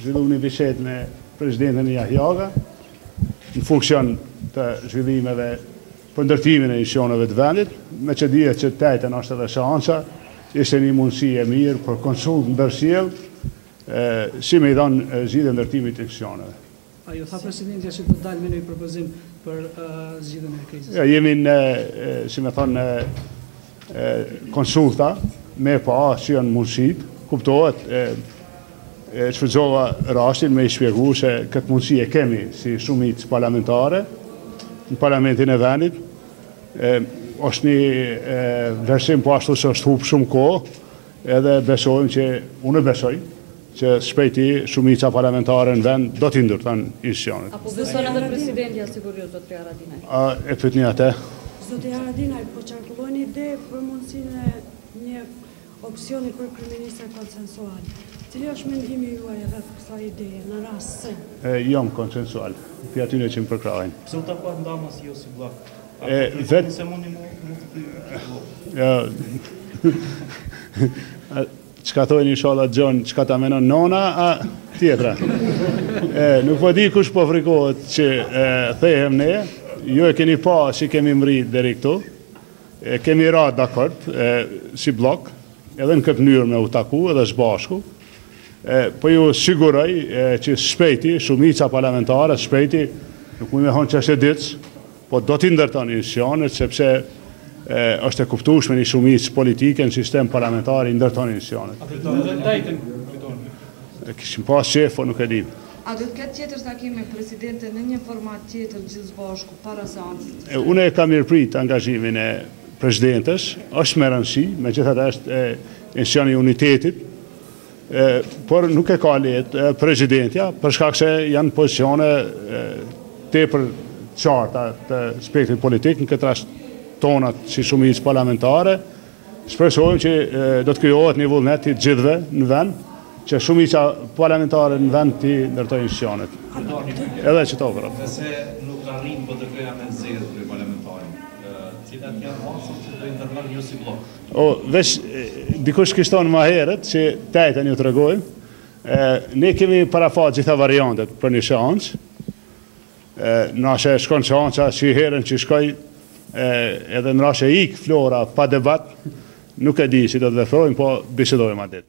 Zhvillu një bisedë me presidentin Jahjaga në funksion të zhvillimeve për ndërtimin e institucioneve të vendit, me që dihet që tajten është edhe shanca, ishte një mundësi e mirë për konsult ndërsjell, si me i dhanë zgjidhje ndërtimit të institucioneve. A ju tha presidentja që do të dalë me një propozim për zgjidhjen e krizës? Ja, jemi në, si me thonë, konsulta me pa që janë mundësit, kuptohet, shfrytëzova rastin me i shpjegu se këtë mundësi e kemi si shumicë parlamentare në parlamentin e vendit. Është një vlerësim po ashtu se është hupë shumë kohë, edhe besojmë që, unë besoj, që shpejti shumica parlamentare në vend do t'i ndërton institucionet. Apo beson edhe presidentja sigurisht zotri Haradinaj? E pyetni atë. Zotri Haradinaj, po qarkullojnë ide për mundësinë e një opsioni për kryeministër konsensual. Cili është mendimi juaj rreth kësaj ideje në rast se? Jam konsensual, për atyre që më përkrajnë. Pse u takuat ndamës jo si blok? Vetë se mundi çka thojnë inshallah Gjon, çka ta menon nona, a tjetra. Nuk po di kush po frikohet që thehem ne, ju e keni pa si kemi mrit deri këtu, kemi ra dakord si blok, edhe në këtë mënyrë me u taku edhe së bashku. Po ju siguroj që shpejti, shumica parlamentare, shpejti, nuk mund me thonë që është e ditës, po do t'i ndërton institucionet, sepse është e kuptueshme një shumicë politike në sistem parlamentar i ndërton institucionet. Kishim pas shef, po nuk e dim. A do të ketë tjetër takim me presidentin në një format tjetër gjithë bashku para seancës? Unë e kam mirëprit angazhimin e presidentes, është me rëndësi, megjithatë është institucioni i unitetit, por nuk e ka lehtë presidentja, për shkak se janë pozicione tepër qarta të spektrit politik, në këtë rast tonat si shumicë parlamentare. Shpresojmë që do të krijohet një vullnet të gjithëve në vend, që shumica parlamentare në vend të ndërtojnë institucionet. Edhe që to vërë. Nëse nuk arrin BDK-ja me zgjedhje për parlamentarin, cilat janë masat që do ndërmarrin ju si blok? Veç dikush kishton më herët që tajten ju tregojmë, ne kemi parafat gjitha variantet për një seancë. Nëse shkon seanca si herën që shkoj, edhe nëse ik Flora pa debat, nuk e di si do të vepërojmë, po bisedojmë atë.